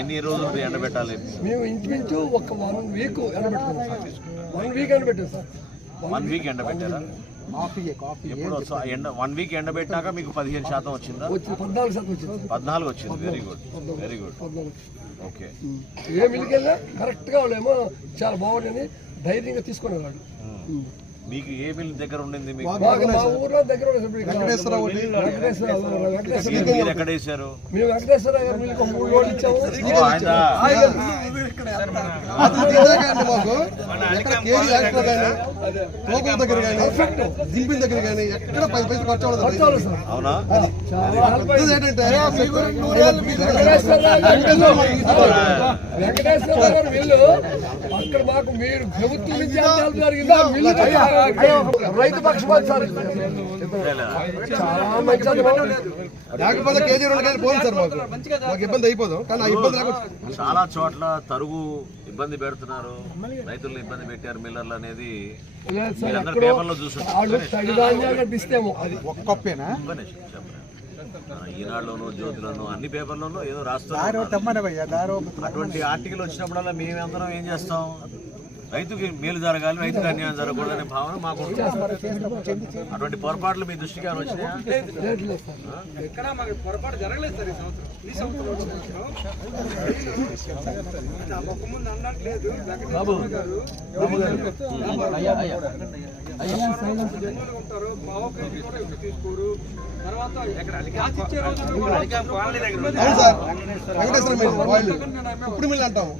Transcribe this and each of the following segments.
ఎన్ని రోజులు ఎండబెట్టాలి? మేము ఇంచుమించు ఒక వన్ వీక్ ఎండబెట్టుకున్నాం సార్. వన్ వీక్ ఎండబెట్టాం సార్. వన్ వీక్ ఎండబెట్టారా? ఎప్పుడు ఎండ వన్ వీక్ ఎండబెట్టాక మీకు పదిహేను శాతం వచ్చిందా? వచ్చి పద్నాలుగు శాతం వచ్చింది పద్నాలుగు వచ్చింది. Very good very good okay ఏ మిల్కెళ్ళినా కరెక్ట్గా వాళ్ళేమో చాలా బాగుండని ధైర్యంగా తీసుకునేవాళ్ళు. Hmm. మీకు ఏ మిల్ దగ్గర ఉండింది మీకు? మీరు మీరు ఎక్కడ వేసారు మాకు. ఎక్కడ కేజీ యాక్టర్ కానీ దగ్గర కానీ దింపిన దగ్గర కానీ ఎక్కడ పది పైసలు ఖర్చు అవ్వదు చాలు సార్. అవునా? చాలా పెద్దది ఏంటంటే వెంకటేశ్వర గారు వెంకటేశ్వర గారు వీళ్ళు అక్కడ మాకు మీరు ప్రభుత్వం రైతు పక్షపాత సార్. చాలా మంచి అనుభవం. లేకపోతే కేజీ రెండు కేజీ పోయింది సార్ మాకు. మాకు ఇబ్బంది అయిపోదు. కానీ ఆ ఇబ్బంది చాలా చోట్ల తరుగు ఇబ్బంది పెడుతున్నారు. రైతులను ఇబ్బంది పెట్టారు మిల్లర్లు అనేది. పేపర్లో ఈనాడులోను జ్యోతిలోను అన్ని పేపర్లోనూ ఏదో రాస్తున్నారు. అటువంటి ఆర్టికల్ వచ్చినప్పుడల్లా మేమందరం ఏం చేస్తాం? రైతుకి మేలు జరగాలి రైతుకి అన్యాయం జరగకూడదనే భావన మాకు. అటువంటి పొరపాట్లు మీ దృష్టికి ఏమైనా వచ్చినాయా? ఇప్పుడు అంటాము.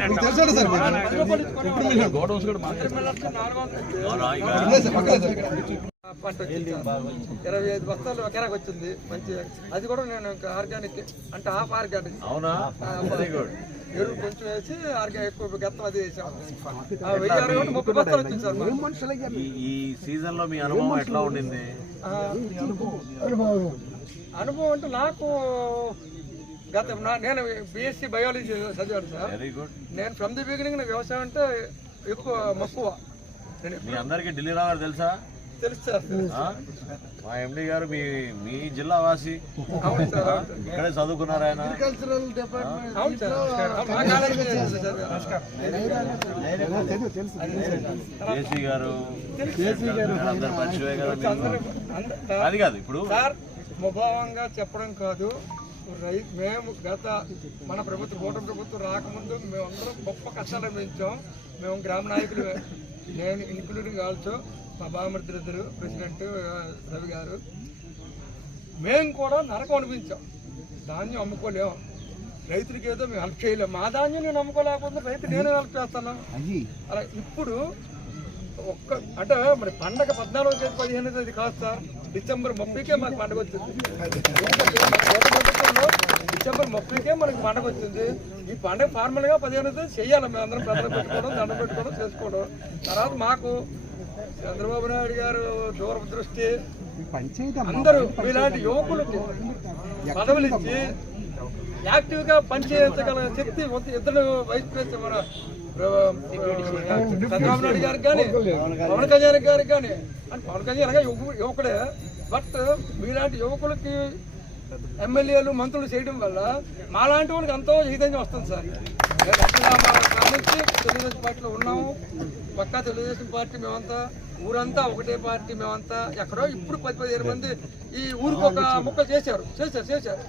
మీకు తెలుసు సార్ పంట ఇరవై ఐదు బస్తాలు ఎకరాకు వచ్చింది మంచిగా అది కూడా నేను ఇంకా ఆర్గానిక్ అంటే హాఫ్ ఆర్గానిక్ అవునా ఎరువు కొంచెం వేసి ఆర్గానిక్ ఎక్కువ గత్తం అది వేసాము ముప్పై బస్తాలు వచ్చింది సార్ ఈ సీజన్లో మీ అనుభవం ఎట్లా ఉండింది? అనుభవం అంటే నాకు గత నా- నేను బీఎస్సీ బయాలజీ చదివాను సార్. వెరీ గుడ్ నేను ఫ్రమ్ ది బిగినింగ్ నాకు వ్యవసాయం అంటే ఎక్కువ మక్కువ. మీ అందరికి ఢిల్లీ రావారు తెలుసా? మా ఎండి గారు మీ మీ జిల్లా వాసి. అవును సార్ ఆ? ఇక్కడే చదువుకున్నారు ఆయన. జేసీ గారు. అందరు మంచివే కదా మీకు. అంద- అది కాదు ఇప్పుడు సార్ ముభావంగా చెప్పడం కాదు. రై మేము గత మన ప్రభుత్వం కూటమి ప్రభుత్వం రాకముందు మేమందరం గొప్ప కష్టాలు అనుభవించాం. మేము గ్రామ నాయకులు నేను ఇంక్లూడింగ్ ఆల్సో మా బామర్దిద్దరు ప్రెసిడెంట్ రవి గారు. మేము కూడా నరకం అనిపించాం ధాన్యం అమ్ముకోలేం. రైతులకి ఏదో మేము హెల్ప్ చేయలేం. మా ధాన్యం నేను అమ్ముకోలేకపోతే రైతు నేను హెల్ప్ చేస్తాను. అలా ఇప్పుడు ఒక్క అంటే మరి పండగ పద్నాలుగు తేదీ పదిహేను తేదీ కాదు సార్. డిసెంబర్ ముప్పైకే మాకు పండగ వచ్చింది. డిసెంబర్ ముప్పైకే మనకి పండగ వచ్చింది. ఈ పండగ ఫార్మల్గా పదిహేను చేయాలి మేము అందరం ప్రజలు పెట్టుకోవడం దండం పెట్టుకోవడం చేసుకోవడం. తర్వాత మాకు చంద్రబాబు నాయుడు గారు దూరదృష్టి అందరూ ఇలాంటి యువకులకు పదవులు ఇచ్చి యాక్టివ్గా పనిచేయించగల శక్తి ఇద్దరు వైస్ ప్రెసిడెంట్ చంద్రబాబు నాయుడు గారికి కానీ పవన్ కళ్యాణ్ గారికి కానీ అంటే పవన్ కళ్యాణ్ గారు యువకుడే బట్ మీలాంటి యువకులకి ఎమ్మెల్యేలు మంత్రులు చేయడం వల్ల మాలాంటి వాళ్ళకి ఎంతో చైతన్యం వస్తుంది సార్ నుంచి తెలుగుదేశం పార్టీలో ఉన్నాము పక్కా తెలుగుదేశం పార్టీ మేమంతా ఊరంతా ఒకటే పార్టీ మేమంతా ఎక్కడో ఇప్పుడు పది పదిహేను మంది ఈ ఊరికి ఒక ముక్క చేశారు చేశారు చేశారు.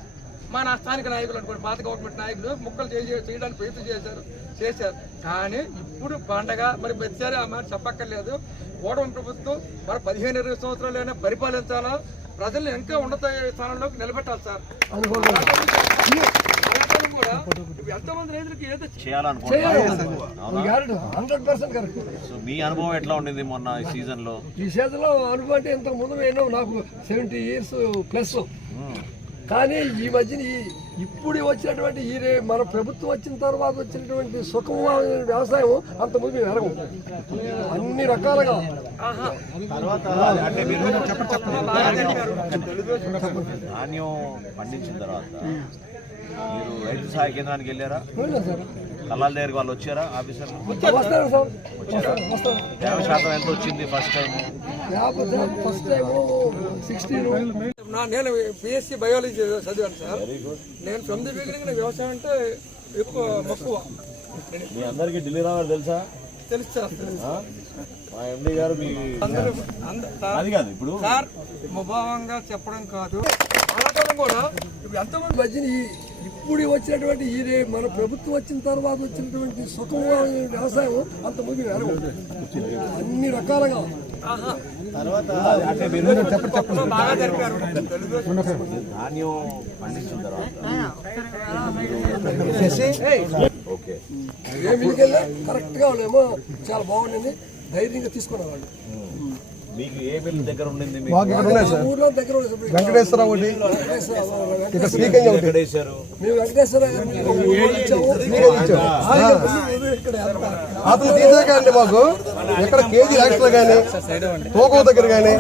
మా నా స్థానిక నాయకులు అనుకోండి పాత గవర్నమెంట్ నాయకులు ముక్కలు చేయ- చేయడానికి ప్రయత్నం చేశారు చేశారు. కానీ ఇప్పుడు పండగ మరి ప్రతిసారి ఆ మాట చెప్పక్కర్లేదు. ఓడమ ప్రభుత్వం మరి పదిహేను ఇరవై సంవత్సరాలైనా పరిపాలించాలా? ప్రజల్ని ఇంకా ఉన్నత స్థానంలోకి నిలబెట్టాలి సార్. సో మీ అనుభవం ఎట్లా ఉండింది మొన్న ఈ సీజన్లో? ఈ చేతిలో అనుభవం అంటే ఇంతకు ముందు నాకు సెవెంటీ ఇయర్స్ ప్లస్ కానీ ఈ మధ్యన ఇప్పుడు వచ్చినటువంటి ఈ రే- మన ప్రభుత్వం వచ్చిన తర్వాత వచ్చినటువంటి సుఖమైన వ్యవసాయం అంత ముందు మేము ఎరగం అన్ని రకాలుగా. అంటే మీరు ధాన్యం పండించిన తర్వాత మీరు రైతు సహాయ కేంద్రానికి వెళ్ళారా? వెళ్ళాం సార్. కళ్ళాల దగ్గరికి వాళ్ళు వచ్చారా ఆఫీసర్లు? వస్తాను సార్. వస్తాను వస్తాను తేమ శాతం ఎంత వచ్చింది ఫస్ట్ టైం? యాభై ఫస్ట్ టైం సిక్స్టీన్ నా. నేను బీఎస్సీ బయాలజీ చదివాను సార్. నేను ఫ్రమ్ ది బిగినింగ్ వ్యవసాయం అంటే ఎక్కువ మక్కువ. మీ అందరికీ ఢిల్లీ రావాలి తెలుసా? తెలుసు? మా ఎండి గారు మీ అందరూ అంద- సార్ అది కాదు ఇప్పుడు. సార్ ముభావంగా చెప్పడం కాదు. మాట్లాడడం కూడా ఇప్పుడు ఎంతమంది మధ్యన ఈ ఇప్పుడు వచ్చినటువంటి ఈ రే- మన ప్రభుత్వం వచ్చిన తర్వాత వచ్చినటువంటి సుఖమైన వ్యవసాయం అంత ముందు వెరవు అన్ని రకాలుగా. తెలుగుదేశం ధాన్యం పండించిన తర్వాత ఓకే కరెక్ట్గా వాళ్ళేమో చాలా బాగుండింది. ధైర్యంగా తీసుకున్నారు వాళ్ళు మీకు ఏ మిల్ దగ్గర ఉండింది మీకు? ఇక్కడ ఉన్నాయి సార్. ఊర్లో దగ్గర ఉన్న ఇప్పుడు వెంకటేశ్వర ఒకటి. వెంకటేశ్వర- ఇక్కడ శ్రీకంజ ఒకటి ఎక్కడ వేశారు మేము వెంకటేశ్వర గారిని ఇచ్చాము. ఆయన ముందు ఇక్కడ వెళ్తారు. అతను తీసాక అండి మాకు. ఎక్కడ కేజీ లక్షలు కానీ తూకం దగ్గర కానీ